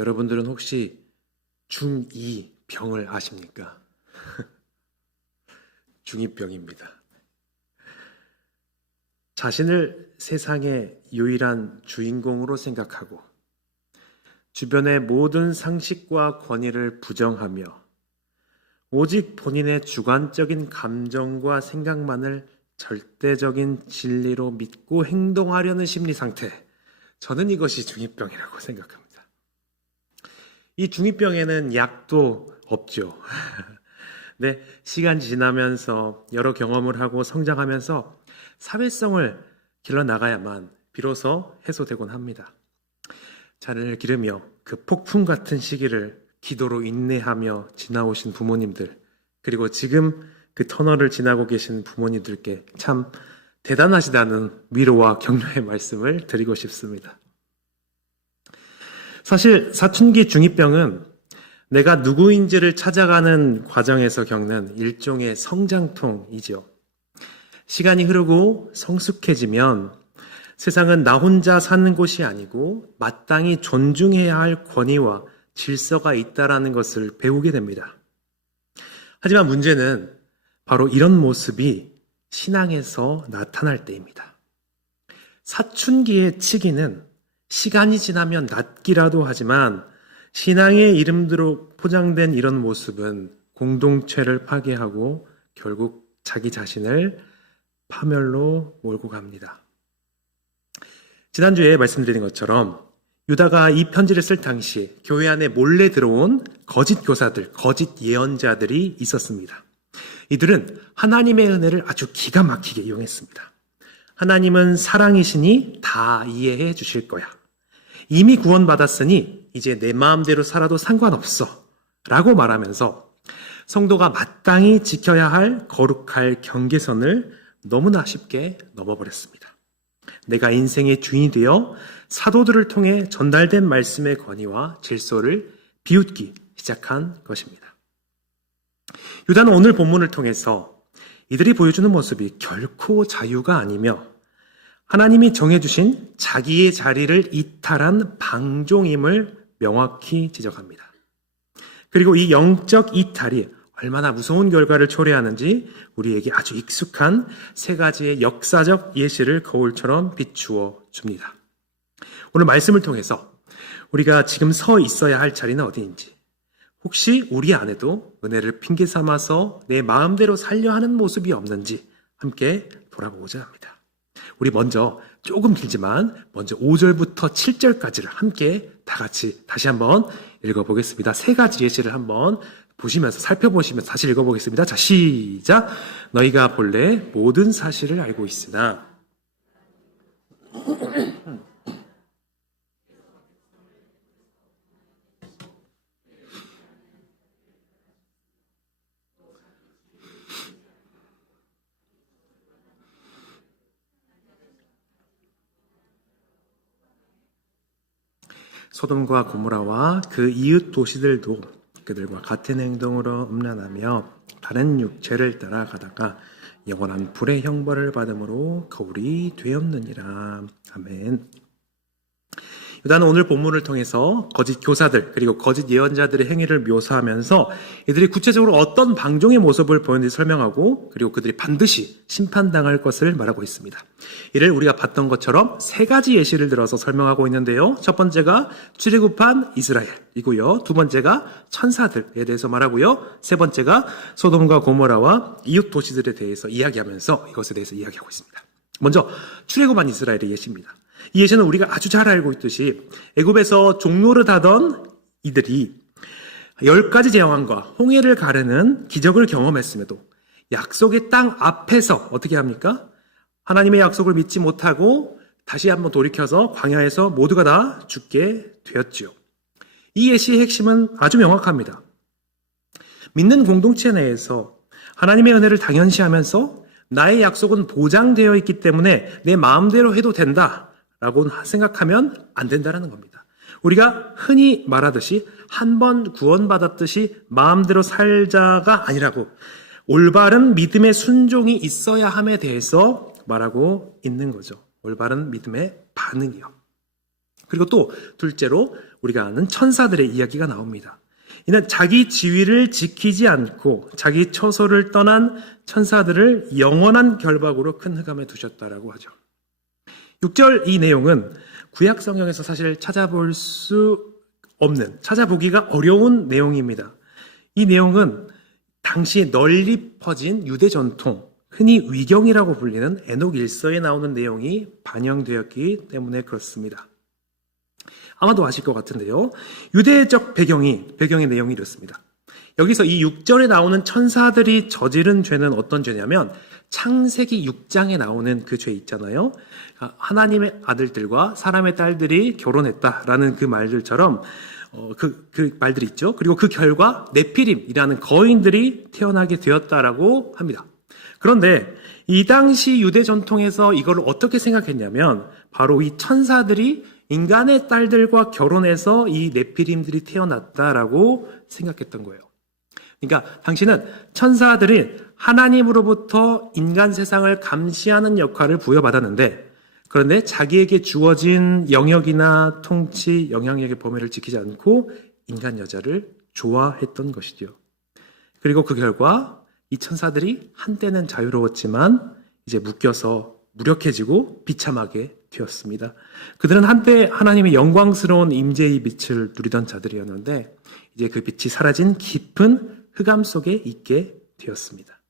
여러분들은 혹시 중2 병을 아십니까? 중2병입니다. 자신을 세상의 유일한 주인공으로 생각하고 주변의 모든 상식과 권위를 부정하며 오직 본인의 주관적인 감정과 생각만을 절대적인 진리로 믿고 행동하려는 심리 상태, 저는 이것이 중2병이라고 생각합니다. 이 중2병에는 약도 없죠. 네, 시간이 지나면서 여러 경험을 하고 성장하면서 사회성을 길러나가야만 비로소 해소되곤 합니다. 자녀를 기르며 그 폭풍 같은 시기를 기도로 인내하며 지나오신 부모님들, 그리고 지금 그 터널을 지나고 계신 부모님들께 참 대단하시다는 위로와 격려의 말씀을 드리고 싶습니다. 사실 사춘기 중2병은 내가 누구인지를 찾아가는 과정에서 겪는 일종의 성장통이죠. 시간이 흐르고 성숙해지면 세상은 나 혼자 사는 곳이 아니고 마땅히 존중해야 할 권위와 질서가 있다라는 것을 배우게 됩니다. 하지만 문제는 바로 이런 모습이 신앙에서 나타날 때입니다. 사춘기의 치기는 시간이 지나면 낫기라도 하지만 신앙의 이름으로 포장된 이런 모습은 공동체를 파괴하고 결국 자기 자신을 파멸로 몰고 갑니다. 지난주에 말씀드린 것처럼 유다가 이 편지를 쓸 당시 교회 안에 몰래 들어온 거짓 교사들, 거짓 예언자들이 있었습니다. 이들은 하나님의 은혜를 아주 기가 막히게 이용했습니다. 하나님은 사랑이시니 다 이해해 주실 거야. 이미 구원받았으니 이제 내 마음대로 살아도 상관없어 라고 말하면서 성도가 마땅히 지켜야 할 거룩할 경계선을 너무나 쉽게 넘어버렸습니다. 내가 인생의 주인이 되어 사도들을 통해 전달된 말씀의 권위와 질서를 비웃기 시작한 것입니다. 유다는 오늘 본문을 통해서 이들이 보여주는 모습이 결코 자유가 아니며 하나님이 정해주신 자기의 자리를 이탈한 방종임을 명확히 지적합니다. 그리고 이 영적 이탈이 얼마나 무서운 결과를 초래하는지 우리에게 아주 익숙한 세 가지의 역사적 예시를 거울처럼 비추어 줍니다. 오늘 말씀을 통해서 우리가 지금 서 있어야 할 자리는 어디인지, 혹시 우리 안에도 은혜를 핑계 삼아서 내 마음대로 살려 하는 모습이 없는지 함께 돌아보고자 합니다. 우리 먼저 조금 길지만 먼저 5절부터 7절까지를 함께 다 같이 다시 한번 읽어보겠습니다. 세 가지 예시를 한번 보시면서 살펴보시면서 다시 읽어보겠습니다. 자, 시작! 너희가 본래 모든 사실을 알고 있으나 소돔과 고모라와 그 이웃 도시들도 그들과 같은 행동으로 음란하며 다른 육체를 따라가다가 영원한 불의 형벌을 받음으로 거울이 되었느니라. 아멘. 유다는 오늘 본문을 통해서 거짓 교사들 그리고 거짓 예언자들의 행위를 묘사하면서 이들이 구체적으로 어떤 방종의 모습을 보였는지 설명하고 그리고 그들이 반드시 심판당할 것을 말하고 있습니다. 이를 우리가 봤던 것처럼 세 가지 예시를 들어서 설명하고 있는데요. 첫 번째가 출애굽한 이스라엘이고요. 두 번째가 천사들에 대해서 말하고요. 세 번째가 소돔과 고모라와 이웃 도시들에 대해서 이야기하면서 이것에 대해서 이야기하고 있습니다. 먼저 출애굽한 이스라엘의 예시입니다. 이 예시는 우리가 아주 잘 알고 있듯이 애굽에서 종노릇하던 이들이 10가지 재앙과 홍해를 가르는 기적을 경험했음에도 약속의 땅 앞에서 어떻게 합니까? 하나님의 약속을 믿지 못하고 다시 한번 돌이켜서 광야에서 모두가 다 죽게 되었지요. 이 예시의 핵심은 아주 명확합니다. 믿는 공동체 내에서 하나님의 은혜를 당연시하면서 나의 약속은 보장되어 있기 때문에 내 마음대로 해도 된다 라고 생각하면 안 된다는 겁니다. 우리가 흔히 말하듯이 한 번 구원받았듯이 마음대로 살자가 아니라고 올바른 믿음의 순종이 있어야 함에 대해서 말하고 있는 거죠. 올바른 믿음의 반응이요. 그리고 또 둘째로 우리가 아는 천사들의 이야기가 나옵니다. 이는 자기 지위를 지키지 않고 자기 처소를 떠난 천사들을 영원한 결박으로 큰 흑암에 두셨다라고 하죠. 6절 이 내용은 구약 성경에서 사실 찾아볼 수 없는, 찾아보기가 어려운 내용입니다. 이 내용은 당시 널리 퍼진 유대 전통, 흔히 위경이라고 불리는 에녹 일서에 나오는 내용이 반영되었기 때문에 그렇습니다. 아마도 아실 것 같은데요. 유대적 배경의 내용이 이렇습니다. 여기서 이 6절에 나오는 천사들이 저지른 죄는 어떤 죄냐면 창세기 6장에 나오는 그 죄 있잖아요. 하나님의 아들들과 사람의 딸들이 결혼했다라는 그 말들처럼 그 말들이 있죠. 그리고 그 결과 네피림이라는 거인들이 태어나게 되었다라고 합니다. 그런데 이 당시 유대 전통에서 이걸 어떻게 생각했냐면 바로 이 천사들이 인간의 딸들과 결혼해서 이 네피림들이 태어났다라고 생각했던 거예요. 그러니까 당시는 천사들이 하나님으로부터 인간 세상을 감시하는 역할을 부여받았는데 그런데 자기에게 주어진 영역이나 통치, 영향력의 범위를 지키지 않고 인간 여자를 좋아했던 것이죠. 그리고 그 결과 이 천사들이 한때는 자유로웠지만 이제 묶여서 무력해지고 비참하게 되었습니다. 그들은 한때 하나님의 영광스러운 임재의 빛을 누리던 자들이었는데 이제 그 빛이 사라진 깊은 흑암 속에 있게 되었습니다.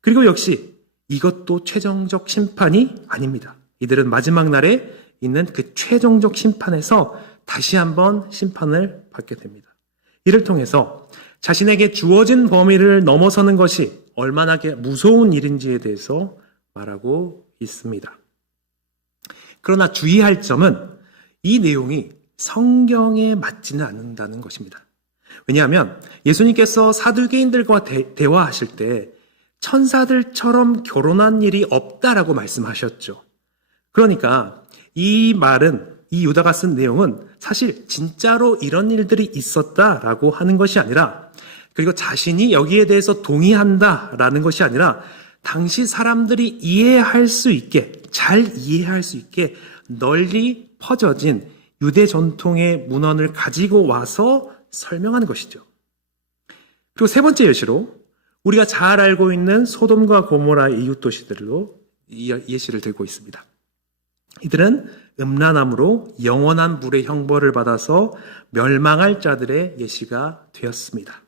그리고 역시 이것도 최종적 심판이 아닙니다. 이들은 마지막 날에 있는 그 최종적 심판에서 다시 한번 심판을 받게 됩니다. 이를 통해서 자신에게 주어진 범위를 넘어서는 것이 얼마나 무서운 일인지에 대해서 말하고 있습니다. 그러나 주의할 점은 이 내용이 성경에 맞지는 않는다는 것입니다. 왜냐하면 예수님께서 사두개인들과 대화하실 때 천사들처럼 결혼한 일이 없다라고 말씀하셨죠. 그러니까 이 말은, 이 유다가 쓴 내용은 사실 진짜로 이런 일들이 있었다라고 하는 것이 아니라, 그리고 자신이 여기에 대해서 동의한다라는 것이 아니라 당시 사람들이 이해할 수 있게, 잘 이해할 수 있게 널리 퍼져진 유대 전통의 문헌을 가지고 와서 설명하는 것이죠. 그리고 세 번째 예시로 우리가 잘 알고 있는 소돔과 고모라의 이웃 도시들로 예시를 들고 있습니다. 이들은 음란함으로 영원한 불의 형벌을 받아서 멸망할 자들의 예시가 되었습니다.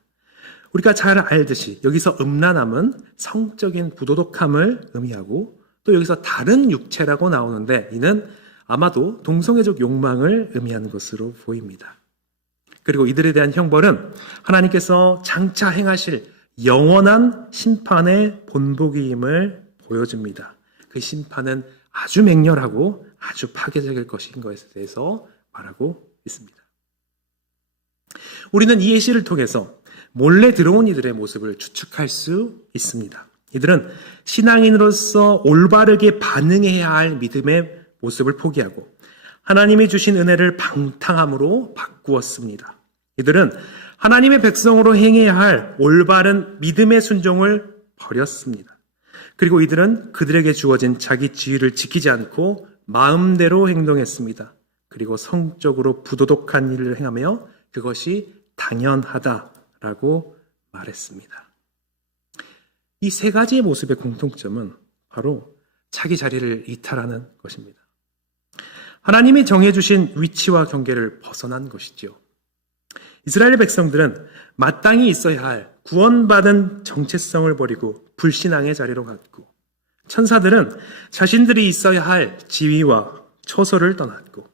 우리가 잘 알듯이 여기서 음란함은 성적인 부도덕함을 의미하고 또 여기서 다른 육체라고 나오는데 이는 아마도 동성애적 욕망을 의미하는 것으로 보입니다. 그리고 이들에 대한 형벌은 하나님께서 장차 행하실 영원한 심판의 본보기임을 보여줍니다. 그 심판은 아주 맹렬하고 아주 파괴적일 것인 것에 대해서 말하고 있습니다. 우리는 이 예시를 통해서 몰래 들어온 이들의 모습을 추측할 수 있습니다. 이들은 신앙인으로서 올바르게 반응해야 할 믿음의 모습을 포기하고 하나님이 주신 은혜를 방탕함으로 바꾸었습니다. 이들은 하나님의 백성으로 행해야 할 올바른 믿음의 순종을 버렸습니다. 그리고 이들은 그들에게 주어진 자기 지위를 지키지 않고 마음대로 행동했습니다. 그리고 성적으로 부도덕한 일을 행하며 그것이 당연하다라고 말했습니다. 이 세 가지의 모습의 공통점은 바로 자기 자리를 이탈하는 것입니다. 하나님이 정해주신 위치와 경계를 벗어난 것이죠. 이스라엘 백성들은 마땅히 있어야 할 구원받은 정체성을 버리고 불신앙의 자리로 갔고, 천사들은 자신들이 있어야 할 지위와 처소를 떠났고,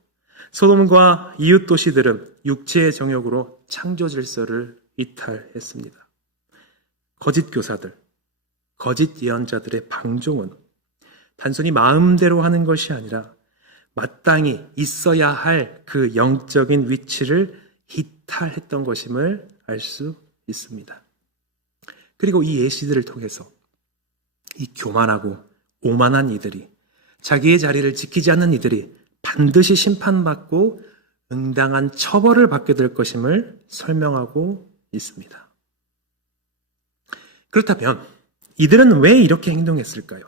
소돔과 이웃 도시들은 육체의 정욕으로 창조 질서를 이탈했습니다. 거짓 교사들, 거짓 예언자들의 방종은 단순히 마음대로 하는 것이 아니라 마땅히 있어야 할 그 영적인 위치를 이탈했던 것임을 알 수 있습니다. 그리고 이 예시들을 통해서 이 교만하고 오만한 이들이, 자기의 자리를 지키지 않는 이들이 반드시 심판받고 응당한 처벌을 받게 될 것임을 설명하고 있습니다. 그렇다면 이들은 왜 이렇게 행동했을까요?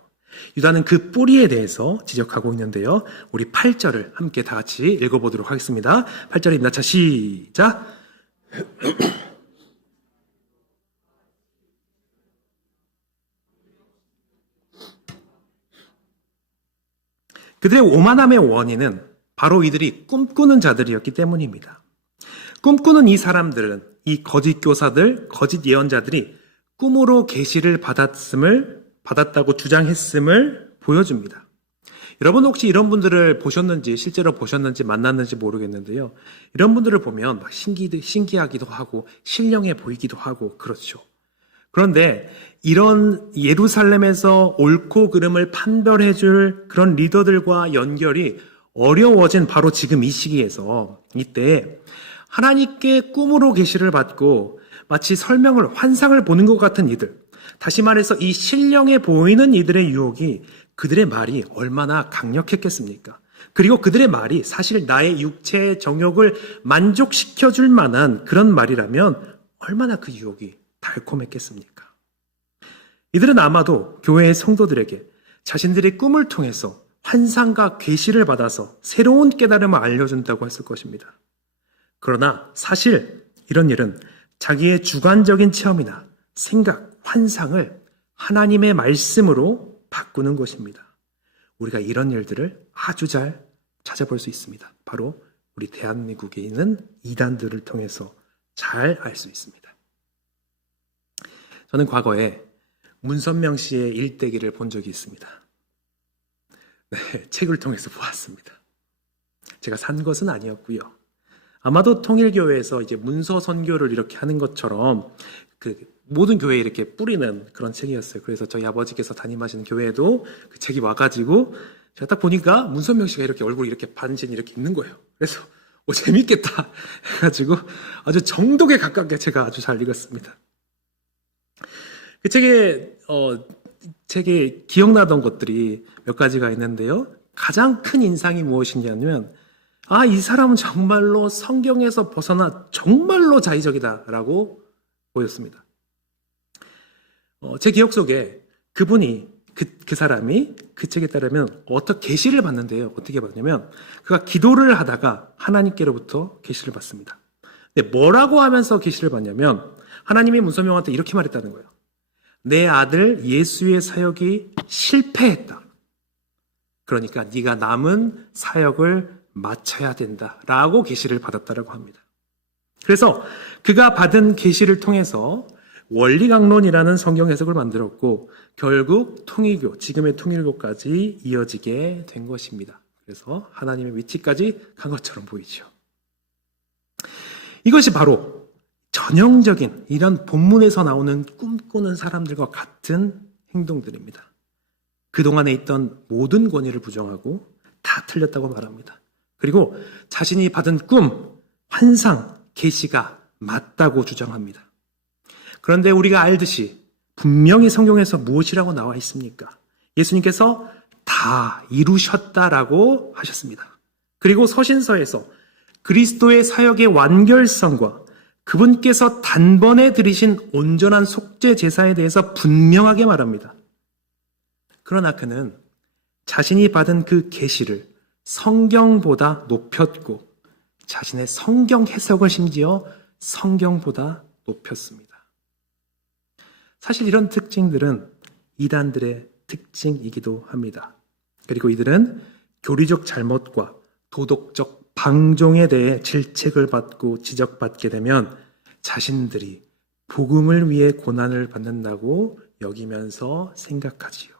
유다는 그 뿌리에 대해서 지적하고 있는데요. 우리 8절을 함께 다 같이 읽어보도록 하겠습니다. 8절입니다. 자, 시작. 그들의 오만함의 원인은 바로 이들이 꿈꾸는 자들이었기 때문입니다. 꿈꾸는 이 사람들은, 이 거짓 교사들, 거짓 예언자들이 꿈으로 계시를 받았다고 주장했음을 보여줍니다. 여러분 혹시 이런 분들을 보셨는지, 실제로 보셨는지 만났는지 모르겠는데요. 이런 분들을 보면 막 신기하기도 하고 신령해 보이기도 하고 그렇죠. 그런데 이런 예루살렘에서 옳고 그름을 판별해 줄 그런 리더들과 연결이 어려워진 바로 지금 이 시기에서, 이때 하나님께 꿈으로 계시를 받고 마치 설명을, 환상을 보는 것 같은 이들, 다시 말해서 이 신령해 보이는 이들의 유혹이 그들의 말이 얼마나 강력했겠습니까? 그리고 그들의 말이 사실 나의 육체의 정욕을 만족시켜줄 만한 그런 말이라면 얼마나 그 유혹이 달콤했겠습니까? 이들은 아마도 교회의 성도들에게 자신들의 꿈을 통해서 환상과 계시를 받아서 새로운 깨달음을 알려준다고 했을 것입니다. 그러나 사실 이런 일은 자기의 주관적인 체험이나 생각, 환상을 하나님의 말씀으로 바꾸는 것입니다. 우리가 이런 일들을 아주 잘 찾아볼 수 있습니다. 바로 우리 대한민국에 있는 이단들을 통해서 잘 알 수 있습니다. 저는 과거에 문선명 씨의 일대기를 본 적이 있습니다. 네, 책을 통해서 보았습니다. 제가 산 것은 아니었고요. 아마도 통일교회에서 이제 문서 선교를 이렇게 하는 것처럼 그 모든 교회에 이렇게 뿌리는 그런 책이었어요. 그래서 저희 아버지께서 담임하시는 교회에도 그 책이 와가지고 제가 딱 보니까 문선명 씨가 이렇게 얼굴이 이렇게 반신 이렇게 있는 거예요. 그래서 재밌겠다 해가지고 아주 정독에 가깝게 제가 아주 잘 읽었습니다. 그 책에 기억나던 것들이 몇 가지가 있는데요. 가장 큰 인상이 무엇이냐면, 이 사람은 정말로 성경에서 벗어나 정말로 자의적이다라고 보였습니다. 제 기억 속에 그분이, 그 사람이 그 책에 따르면 어떻게 계시를 받는데요. 어떻게 받냐면, 그가 기도를 하다가 하나님께로부터 계시를 받습니다. 근데 뭐라고 하면서 계시를 받냐면, 하나님이 문선명한테 이렇게 말했다는 거예요. 내 아들 예수의 사역이 실패했다. 그러니까 네가 남은 사역을 마쳐야 된다라고 계시를 받았다라고 합니다. 그래서 그가 받은 계시를 통해서 원리강론이라는 성경 해석을 만들었고 결국 통일교, 지금의 통일교까지 이어지게 된 것입니다. 그래서 하나님의 위치까지 간 것처럼 보이죠. 이것이 바로 전형적인 이런 본문에서 나오는 꿈꾸는 사람들과 같은 행동들입니다. 그동안에 있던 모든 권위를 부정하고 다 틀렸다고 말합니다. 그리고 자신이 받은 꿈, 환상, 계시가 맞다고 주장합니다. 그런데 우리가 알듯이 분명히 성경에서 무엇이라고 나와 있습니까? 예수님께서 다 이루셨다라고 하셨습니다. 그리고 서신서에서 그리스도의 사역의 완결성과 그분께서 단번에 드리신 온전한 속죄 제사에 대해서 분명하게 말합니다. 그러나 그는 자신이 받은 그 계시를 성경보다 높였고 자신의 성경 해석을 심지어 성경보다 높였습니다. 사실 이런 특징들은 이단들의 특징이기도 합니다. 그리고 이들은 교리적 잘못과 도덕적 방종에 대해 질책을 받고 지적받게 되면 자신들이 복음을 위해 고난을 받는다고 여기면서 생각하지요.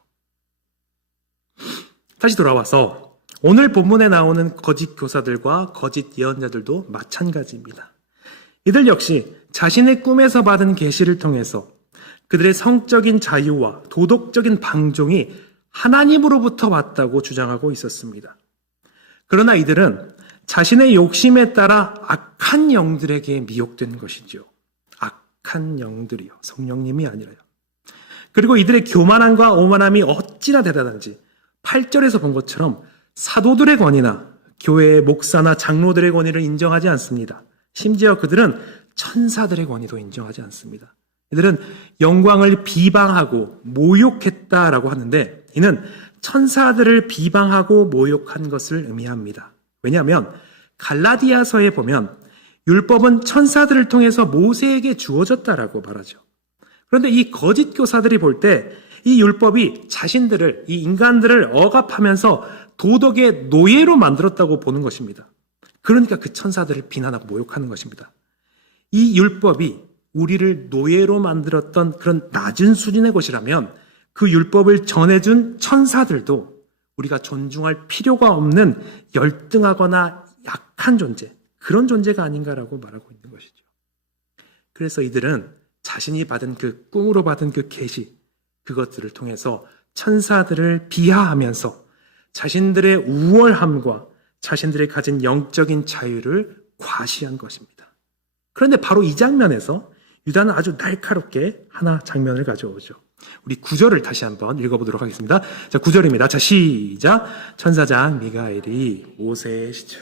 다시 돌아와서 오늘 본문에 나오는 거짓 교사들과 거짓 예언자들도 마찬가지입니다. 이들 역시 자신의 꿈에서 받은 계시를 통해서 그들의 성적인 자유와 도덕적인 방종이 하나님으로부터 왔다고 주장하고 있었습니다. 그러나 이들은 자신의 욕심에 따라 악한 영들에게 미혹된 것이죠. 악한 영들이요. 성령님이 아니라요. 그리고 이들의 교만함과 오만함이 어찌나 대단한지 8절에서 본 것처럼 사도들의 권위나 교회의 목사나 장로들의 권위를 인정하지 않습니다. 심지어 그들은 천사들의 권위도 인정하지 않습니다. 이들은 영광을 비방하고 모욕했다라고 하는데 이는 천사들을 비방하고 모욕한 것을 의미합니다. 왜냐하면 갈라디아서에 보면 율법은 천사들을 통해서 모세에게 주어졌다라고 말하죠. 그런데 이 거짓 교사들이 볼 때 이 율법이 자신들을, 이 인간들을 억압하면서 도덕의 노예로 만들었다고 보는 것입니다. 그러니까 그 천사들을 비난하고 모욕하는 것입니다. 이 율법이 우리를 노예로 만들었던 그런 낮은 수준의 것이라면 그 율법을 전해준 천사들도 우리가 존중할 필요가 없는 열등하거나 약한 존재, 그런 존재가 아닌가라고 말하고 있는 것이죠. 그래서 이들은 자신이 받은 그 꿈으로 받은 그 계시, 그것들을 통해서 천사들을 비하하면서 자신들의 우월함과 자신들이 가진 영적인 자유를 과시한 것입니다. 그런데 바로 이 장면에서 유다는 아주 날카롭게 하나 장면을 가져오죠. 우리 9절을 다시 한번 읽어보도록 하겠습니다. 자, 9절입니다. 자, 시작. 천사장 미가엘이 모세의 시체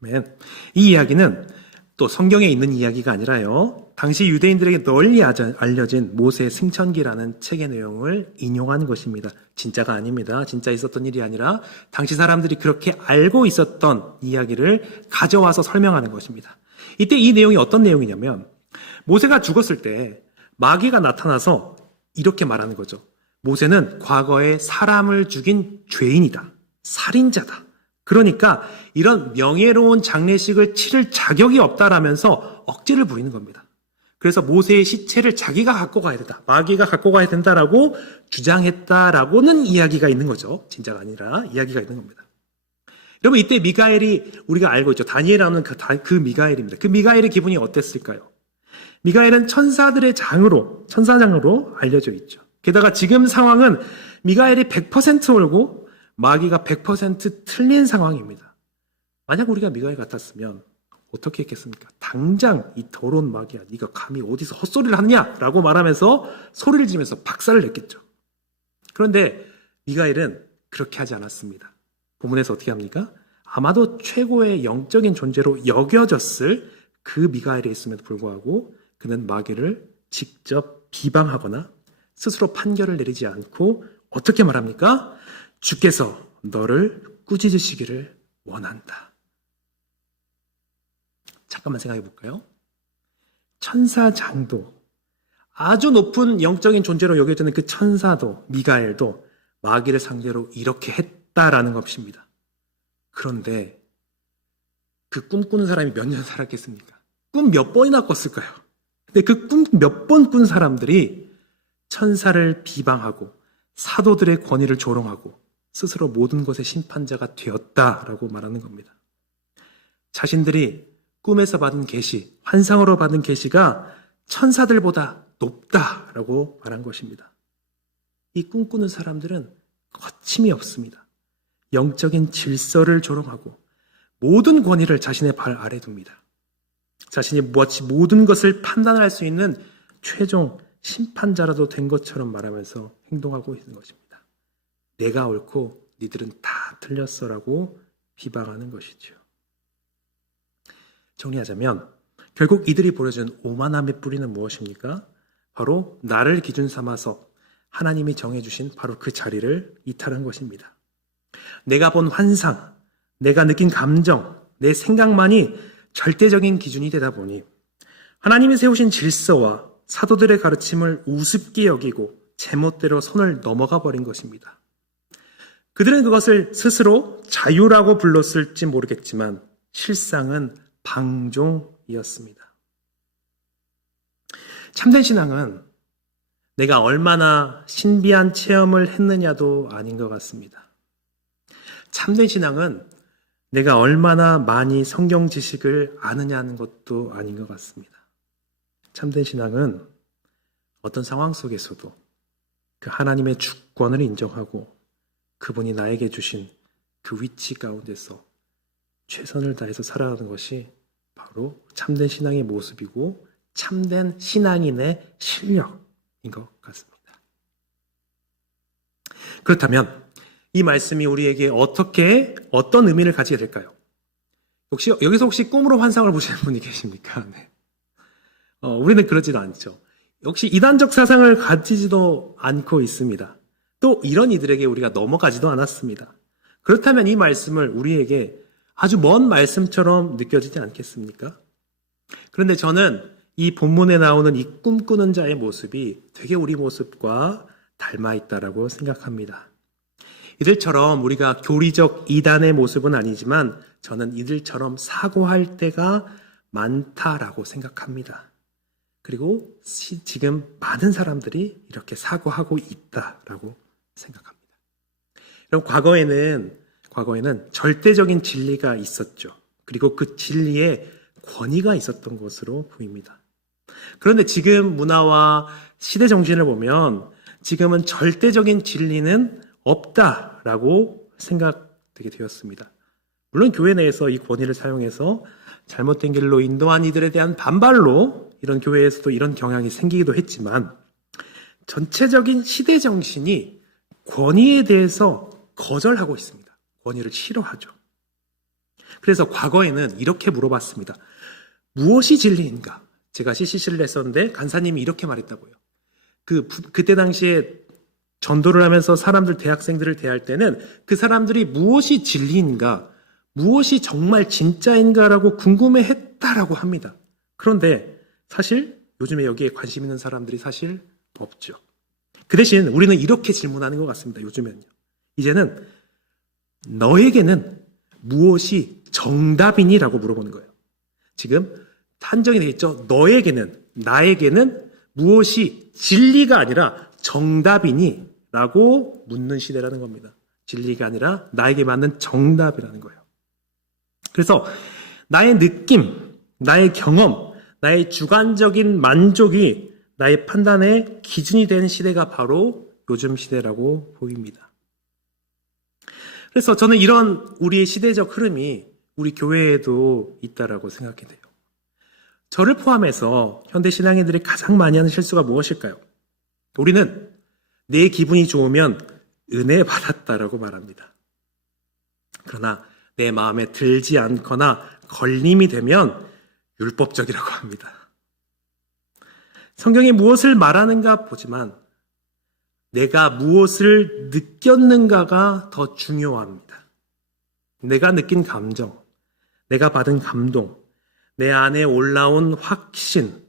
아멘. 이 이야기는 또 성경에 있는 이야기가 아니라요, 당시 유대인들에게 널리 알려진 모세의 승천기라는 책의 내용을 인용한 것입니다. 진짜가 아닙니다. 진짜 있었던 일이 아니라 당시 사람들이 그렇게 알고 있었던 이야기를 가져와서 설명하는 것입니다. 이때 이 내용이 어떤 내용이냐면 모세가 죽었을 때 마귀가 나타나서 이렇게 말하는 거죠. 모세는 과거에 사람을 죽인 죄인이다. 살인자다. 그러니까 이런 명예로운 장례식을 치를 자격이 없다라면서 억지를 부리는 겁니다. 그래서 모세의 시체를 자기가 갖고 가야 된다. 마귀가 갖고 가야 된다라고 주장했다라고는 이야기가 있는 거죠. 진짜가 아니라 이야기가 있는 겁니다. 여러분, 이때 미가엘이 우리가 알고 있죠. 다니엘이라는 그 미가엘입니다. 그 미가엘의 기분이 어땠을까요? 미가엘은 천사장으로 알려져 있죠. 게다가 지금 상황은 미가엘이 100% 옳고 마귀가 100% 틀린 상황입니다. 만약 우리가 미가엘 같았으면 어떻게 했겠습니까? 당장 이 더러운 마귀야, 네가 감히 어디서 헛소리를 하느냐? 라고 말하면서 소리를 지면서 박살을 냈겠죠. 그런데 미가엘은 그렇게 하지 않았습니다. 본문에서 어떻게 합니까? 아마도 최고의 영적인 존재로 여겨졌을 그 미가엘이 있음에도 불구하고 그는 마귀를 직접 비방하거나 스스로 판결을 내리지 않고 어떻게 말합니까? 주께서 너를 꾸짖으시기를 원한다. 잠깐만 생각해 볼까요? 천사장도, 아주 높은 영적인 존재로 여겨지는 그 천사도, 미가엘도 마귀를 상대로 이렇게 했다라는 것입니다. 그런데 그 꿈꾸는 사람이 몇 년 살았겠습니까? 꿈 몇 번이나 꿨을까요? 근데 그 꿈 몇 번 꾼 사람들이 천사를 비방하고 사도들의 권위를 조롱하고 스스로 모든 것의 심판자가 되었다라고 말하는 겁니다. 자신들이 꿈에서 받은 계시, 환상으로 받은 계시가 천사들보다 높다라고 말한 것입니다. 이 꿈꾸는 사람들은 거침이 없습니다. 영적인 질서를 조롱하고 모든 권위를 자신의 발 아래 둡니다. 자신이 모든 것을 판단할 수 있는 최종 심판자라도 된 것처럼 말하면서 행동하고 있는 것입니다. 내가 옳고 니들은 다 틀렸어라고 비방하는 것이죠. 정리하자면 결국 이들이 보여준 오만함의 뿌리는 무엇입니까? 바로 나를 기준 삼아서 하나님이 정해주신 바로 그 자리를 이탈한 것입니다. 내가 본 환상, 내가 느낀 감정, 내 생각만이 절대적인 기준이 되다 보니 하나님이 세우신 질서와 사도들의 가르침을 우습게 여기고 제멋대로 손을 넘어가 버린 것입니다. 그들은 그것을 스스로 자유라고 불렀을지 모르겠지만 실상은 방종이었습니다. 참된 신앙은 내가 얼마나 신비한 체험을 했느냐도 아닌 것 같습니다. 참된 신앙은 내가 얼마나 많이 성경 지식을 아느냐는 것도 아닌 것 같습니다. 참된 신앙은 어떤 상황 속에서도 그 하나님의 주권을 인정하고 그분이 나에게 주신 그 위치 가운데서 최선을 다해서 살아가는 것이 바로 참된 신앙의 모습이고 참된 신앙인의 실력인 것 같습니다. 그렇다면 이 말씀이 우리에게 어떤 의미를 가지게 될까요? 여기서 혹시 꿈으로 환상을 보시는 분이 계십니까? 네. 우리는 그러지도 않죠. 역시 이단적 사상을 가지지도 않고 있습니다. 또 이런 이들에게 우리가 넘어가지도 않았습니다. 그렇다면 이 말씀을 우리에게 아주 먼 말씀처럼 느껴지지 않겠습니까? 그런데 저는 이 본문에 나오는 이 꿈꾸는 자의 모습이 되게 우리 모습과 닮아 있다라고 생각합니다. 이들처럼 우리가 교리적 이단의 모습은 아니지만 저는 이들처럼 사고할 때가 많다라고 생각합니다. 그리고 지금 많은 사람들이 이렇게 사고하고 있다라고 생각합니다. 여러분, 과거에는 절대적인 진리가 있었죠. 그리고 그 진리에 권위가 있었던 것으로 보입니다. 그런데 지금 문화와 시대 정신을 보면 지금은 절대적인 진리는 없다라고 생각되게 되었습니다. 물론 교회 내에서 이 권위를 사용해서 잘못된 길로 인도한 이들에 대한 반발로 이런 교회에서도 이런 경향이 생기기도 했지만 전체적인 시대 정신이 권위에 대해서 거절하고 있습니다. 권위를 싫어하죠. 그래서 과거에는 이렇게 물어봤습니다. 무엇이 진리인가? 제가 CCC를 했었는데 간사님이 이렇게 말했다고요. 그때 당시에 전도를 하면서 대학생들을 대할 때는 그 사람들이 무엇이 진리인가, 무엇이 정말 진짜인가라고 궁금해했다라고 합니다. 그런데 사실 요즘에 여기에 관심 있는 사람들이 사실 없죠. 그 대신 우리는 이렇게 질문하는 것 같습니다. 요즘에는요. 이제는 너에게는 무엇이 정답이니라고 물어보는 거예요. 지금 한정이 되어 있죠. 너에게는, 나에게는 무엇이 진리가 아니라 정답이니? 라고 묻는 시대라는 겁니다. 진리가 아니라 나에게 맞는 정답이라는 거예요. 그래서 나의 느낌, 나의 경험, 나의 주관적인 만족이 나의 판단의 기준이 되는 시대가 바로 요즘 시대라고 보입니다. 그래서 저는 이런 우리의 시대적 흐름이 우리 교회에도 있다라고 생각이 돼요. 저를 포함해서 현대 신앙인들이 가장 많이 하는 실수가 무엇일까요? 우리는 내 기분이 좋으면 은혜 받았다라고 말합니다. 그러나 내 마음에 들지 않거나 걸림이 되면 율법적이라고 합니다. 성경이 무엇을 말하는가 보지만 내가 무엇을 느꼈는가가 더 중요합니다. 내가 느낀 감정, 내가 받은 감동, 내 안에 올라온 확신,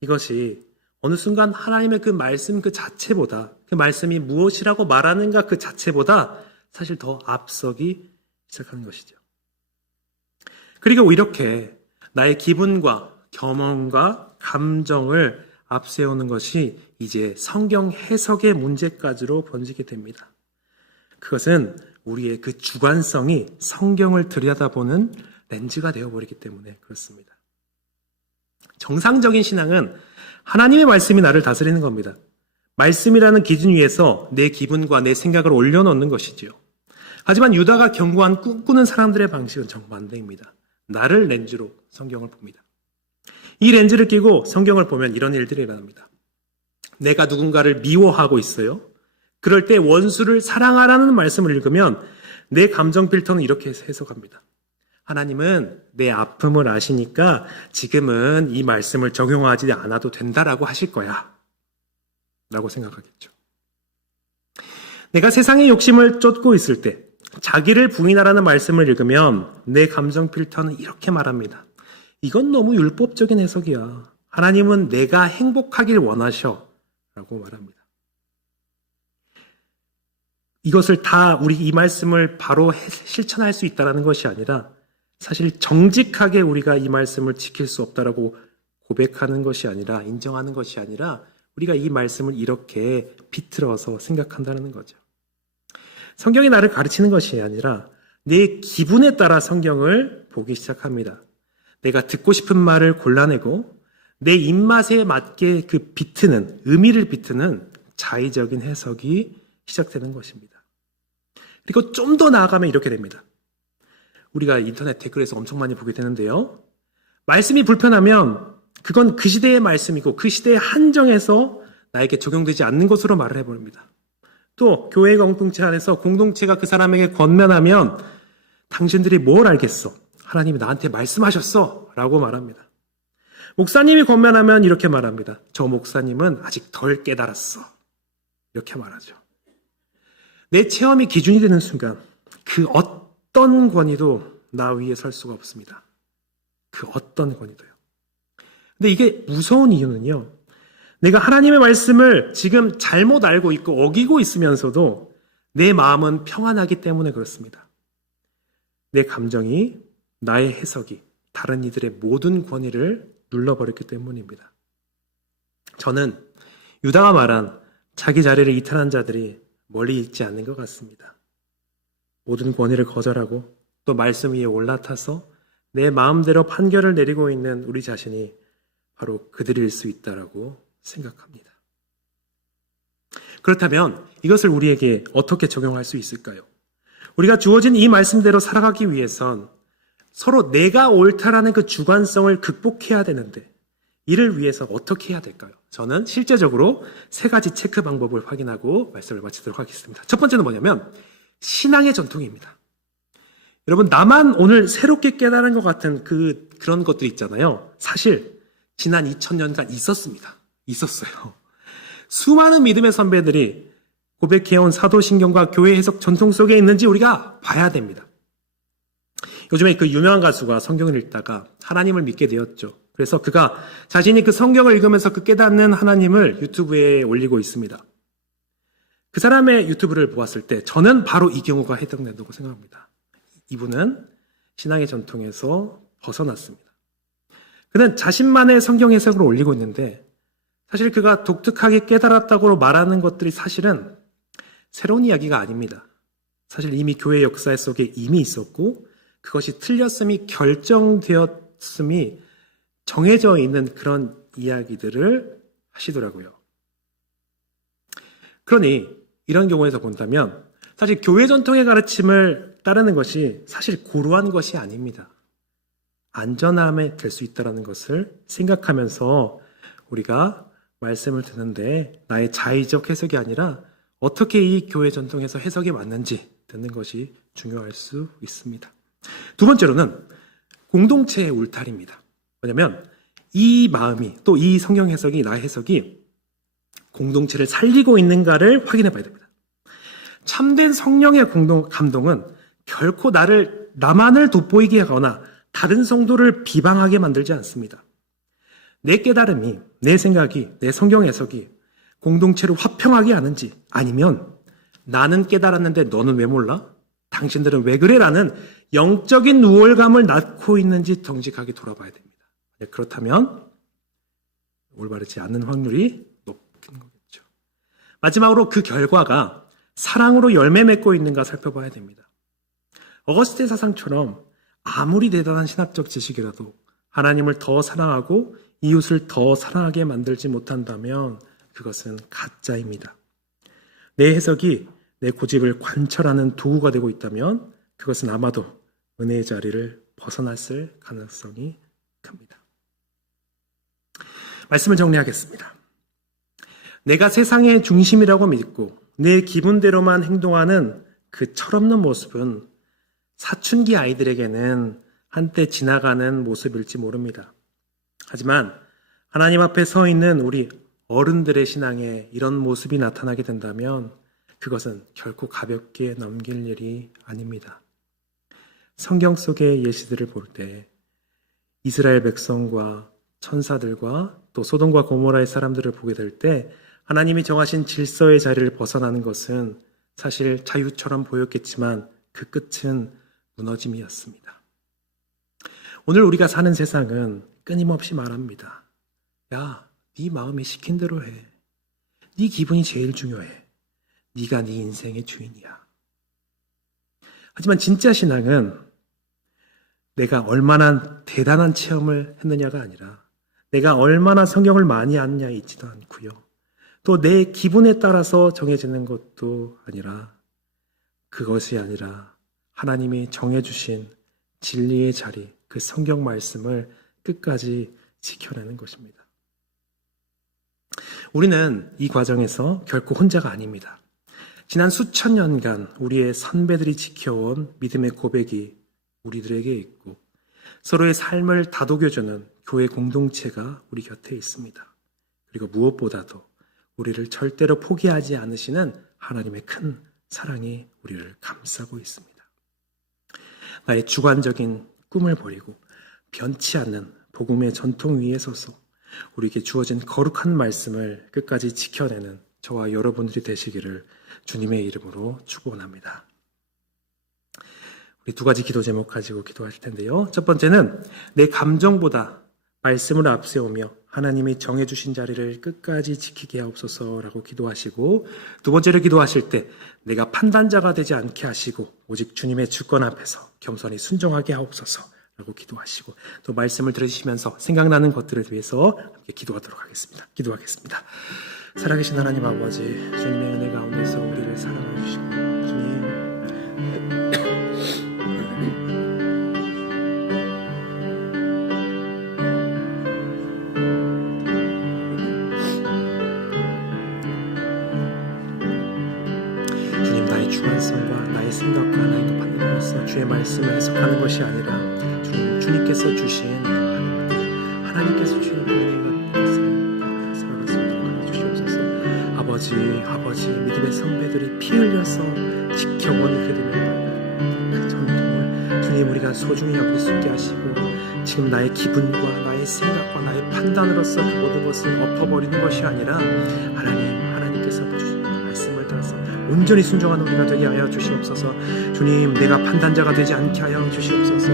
이것이 어느 순간 하나님의 그 말씀 그 자체보다, 그 말씀이 무엇이라고 말하는가 그 자체보다 사실 더 앞서기 시작하는 것이죠. 그리고 이렇게 나의 기분과 경험과 감정을 앞세우는 것이 이제 성경 해석의 문제까지로 번지게 됩니다. 그것은 우리의 그 주관성이 성경을 들여다보는 렌즈가 되어버리기 때문에 그렇습니다. 정상적인 신앙은 하나님의 말씀이 나를 다스리는 겁니다. 말씀이라는 기준 위에서 내 기분과 내 생각을 올려놓는 것이지요. 하지만 유다가 경고한 꿈꾸는 사람들의 방식은 정반대입니다. 나를 렌즈로 성경을 봅니다. 이 렌즈를 끼고 성경을 보면 이런 일들이 일어납니다. 내가 누군가를 미워하고 있어요. 그럴 때 원수를 사랑하라는 말씀을 읽으면 내 감정 필터는 이렇게 해석합니다. 하나님은 내 아픔을 아시니까 지금은 이 말씀을 적용하지 않아도 된다라고 하실 거야 라고 생각하겠죠. 내가 세상의 욕심을 쫓고 있을 때 자기를 부인하라는 말씀을 읽으면 내 감정 필터는 이렇게 말합니다. 이건 너무 율법적인 해석이야. 하나님은 내가 행복하길 원하셔 라고 말합니다. 이것을 다 우리 이 말씀을 바로 실천할 수 있다는 것이 아니라 사실 정직하게 우리가 이 말씀을 지킬 수 없다라고 고백하는 것이 아니라 인정하는 것이 아니라 우리가 이 말씀을 이렇게 비틀어서 생각한다는 거죠. 성경이 나를 가르치는 것이 아니라 내 기분에 따라 성경을 보기 시작합니다. 내가 듣고 싶은 말을 골라내고 내 입맛에 맞게 그 의미를 비트는 자의적인 해석이 시작되는 것입니다. 그리고 좀 더 나아가면 이렇게 됩니다. 우리가 인터넷 댓글에서 엄청 많이 보게 되는데요. 말씀이 불편하면 그건 그 시대의 말씀이고 그 시대의 한정에서 나에게 적용되지 않는 것으로 말을 해버립니다. 또 교회 공동체 안에서 공동체가 그 사람에게 권면하면 당신들이 뭘 알겠어? 하나님이 나한테 말씀하셨어 라고 말합니다. 목사님이 권면하면 이렇게 말합니다. 저 목사님은 아직 덜 깨달았어. 이렇게 말하죠. 내 체험이 기준이 되는 순간 그 어떤 권위도 나 위에 설 수가 없습니다. 그 어떤 권위도요. 근데 이게 무서운 이유는요. 내가 하나님의 말씀을 지금 잘못 알고 있고 어기고 있으면서도 내 마음은 평안하기 때문에 그렇습니다. 내 감정이, 나의 해석이 다른 이들의 모든 권위를 눌러버렸기 때문입니다. 저는 유다가 말한 자기 자리를 이탈한 자들이 멀리 있지 않는 것 같습니다. 모든 권위를 거절하고 또 말씀 위에 올라타서 내 마음대로 판결을 내리고 있는 우리 자신이 바로 그들일 수 있다라고 생각합니다. 그렇다면 이것을 우리에게 어떻게 적용할 수 있을까요? 우리가 주어진 이 말씀대로 살아가기 위해선 서로 내가 옳다라는 그 주관성을 극복해야 되는데 이를 위해서 어떻게 해야 될까요? 저는 실제적으로 3가지 체크 방법을 확인하고 말씀을 마치도록 하겠습니다. 첫 번째는 뭐냐면 신앙의 전통입니다. 여러분, 나만 오늘 새롭게 깨달은 것 같은 그런 것들 있잖아요. 사실 지난 2000년간 있었어요. 수많은 믿음의 선배들이 고백해온 사도신경과 교회 해석 전통 속에 있는지 우리가 봐야 됩니다. 요즘에 그 유명한 가수가 성경을 읽다가 하나님을 믿게 되었죠. 그래서 그가 자신이 그 성경을 읽으면서 그 깨닫는 하나님을 유튜브에 올리고 있습니다. 그 사람의 유튜브를 보았을 때 저는 바로 이 경우가 해당된다고 생각합니다. 이분은 신앙의 전통에서 벗어났습니다. 그는 자신만의 성경 해석을 올리고 있는데 사실 그가 독특하게 깨달았다고 말하는 것들이 사실은 새로운 이야기가 아닙니다. 사실 이미 교회 역사 속에 이미 있었고 그것이 틀렸음이 결정되었음이 정해져 있는 그런 이야기들을 하시더라고요. 그러니 이런 경우에서 본다면 사실 교회 전통의 가르침을 따르는 것이 사실 고루한 것이 아닙니다. 안전함에 될 수 있다는 것을 생각하면서 우리가 말씀을 듣는데 나의 자의적 해석이 아니라 어떻게 이 교회 전통에서 해석이 맞는지 듣는 것이 중요할 수 있습니다. 두 번째로는 공동체의 울타리입니다. 뭐냐면 이 마음이 또 이 성경 해석이 나의 해석이 공동체를 살리고 있는가를 확인해 봐야 됩니다. 참된 성령의 감동은 결코 나만을 돋보이게 하거나 다른 성도를 비방하게 만들지 않습니다. 내 깨달음이, 내 생각이, 내 성경 해석이 공동체를 화평하게 하는지 아니면 나는 깨달았는데 너는 왜 몰라? 당신들은 왜 그래? 라는 영적인 우월감을 낳고 있는지 정직하게 돌아봐야 됩니다. 그렇다면 올바르지 않는 확률이 높은 거겠죠. 마지막으로 그 결과가 사랑으로 열매 맺고 있는가 살펴봐야 됩니다. 어거스틴 사상처럼 아무리 대단한 신학적 지식이라도 하나님을 더 사랑하고 이웃을 더 사랑하게 만들지 못한다면 그것은 가짜입니다. 내 해석이 내 고집을 관철하는 도구가 되고 있다면 그것은 아마도 은혜의 자리를 벗어났을 가능성이 큽니다. 말씀을 정리하겠습니다. 내가 세상의 중심이라고 믿고 내 기분대로만 행동하는 그 철없는 모습은 사춘기 아이들에게는 한때 지나가는 모습일지 모릅니다. 하지만 하나님 앞에 서 있는 우리 어른들의 신앙에 이런 모습이 나타나게 된다면 그것은 결코 가볍게 넘길 일이 아닙니다. 성경 속의 예시들을 볼 때 이스라엘 백성과 천사들과 또 소돔과 고모라의 사람들을 보게 될 때 하나님이 정하신 질서의 자리를 벗어나는 것은 사실 자유처럼 보였겠지만 그 끝은 무너짐이었습니다. 오늘 우리가 사는 세상은 끊임없이 말합니다. 야, 네 마음이 시킨 대로 해. 네 기분이 제일 중요해. 네가 네 인생의 주인이야. 하지만 진짜 신앙은 내가 얼마나 대단한 체험을 했느냐가 아니라 내가 얼마나 성경을 많이 아느냐에 있지도 않고요. 또 내 기분에 따라서 정해지는 것도 아니라 그것이 아니라 하나님이 정해주신 진리의 자리, 그 성경 말씀을 끝까지 지켜내는 것입니다. 우리는 이 과정에서 결코 혼자가 아닙니다. 지난 수천 년간 우리의 선배들이 지켜온 믿음의 고백이 우리들에게 있고 서로의 삶을 다독여주는 교회 공동체가 우리 곁에 있습니다. 그리고 무엇보다도 우리를 절대로 포기하지 않으시는 하나님의 큰 사랑이 우리를 감싸고 있습니다. 나의 주관적인 꿈을 버리고 변치 않는 복음의 전통 위에 서서 우리에게 주어진 거룩한 말씀을 끝까지 지켜내는 저와 여러분들이 되시기를 주님의 이름으로 축원합니다. 우리 두 가지 기도 제목 가지고 기도하실 텐데요. 첫 번째는 내 감정보다 말씀을 앞세우며 하나님이 정해주신 자리를 끝까지 지키게 하옵소서라고 기도하시고, 두 번째로 기도하실 때 내가 판단자가 되지 않게 하시고 오직 주님의 주권 앞에서 겸손히 순종하게 하옵소서라고 기도하시고, 또 말씀을 들으시면서 생각나는 것들을 위해서 함께 기도하도록 하겠습니다. 기도하겠습니다. 살아계신 하나님 아버지, 주님의 은혜 가운데서 우리를 사랑해 주시고 주님, 나의 주관성과 나의 생각과 나의 판단으로서 주의 말씀을 해석하는 것이 아니라 주님께서 주신 하나님께서 주신 은혜가 말씀을 살아갈 수 있도록 하여 주시옵소서. 아버지 믿음의 선배들이 피 흘려서 지켜본 그 전통을 주님 우리가 소중히 여길 수 있게 하시고, 지금 나의 기분과 나의 생각과 나의 판단으로서 그 모든 것을 엎어버리는 것이 아니라 하나님께서 주신 말씀을 따라서 온전히 순종하는 우리가 되게 하여 주시옵소서. 주님, 내가 판단자가 되지 않게 하여 주시옵소서.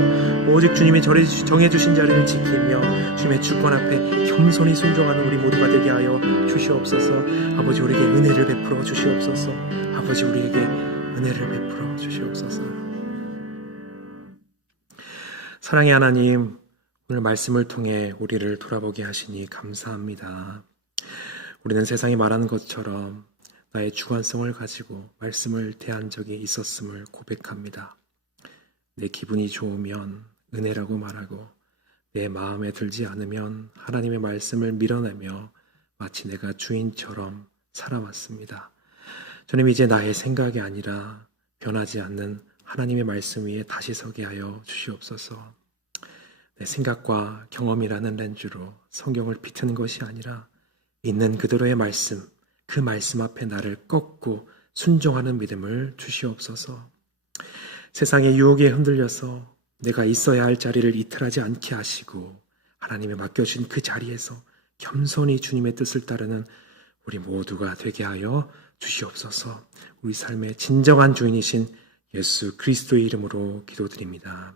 오직 주님이 정해주신 자리를 지키며 주님의 주권 앞에 겸손히 순종하는 우리 모두가 되게 하여 주시옵소서. 아버지, 우리에게 은혜를 베풀어 주시옵소서. 아버지, 우리에게 은혜를 베풀어 주시옵소서. 사랑의 하나님, 오늘 말씀을 통해 우리를 돌아보게 하시니 감사합니다. 우리는 세상이 말하는 것처럼 나의 주관성을 가지고 말씀을 대한 적이 있었음을 고백합니다. 내 기분이 좋으면 은혜라고 말하고, 내 마음에 들지 않으면 하나님의 말씀을 밀어내며 마치 내가 주인처럼 살아왔습니다. 주님, 이제 나의 생각이 아니라 변하지 않는 하나님의 말씀 위에 다시 서게 하여 주시옵소서. 내 생각과 경험이라는 렌즈로 성경을 비트는 것이 아니라 있는 그대로의 말씀, 그 말씀 앞에 나를 꺾고 순종하는 믿음을 주시옵소서. 세상의 유혹에 흔들려서 내가 있어야 할 자리를 이탈하지 않게 하시고 하나님이 맡겨주신 그 자리에서 겸손히 주님의 뜻을 따르는 우리 모두가 되게 하여 주시옵소서. 우리 삶의 진정한 주인이신 예수 그리스도의 이름으로 기도드립니다.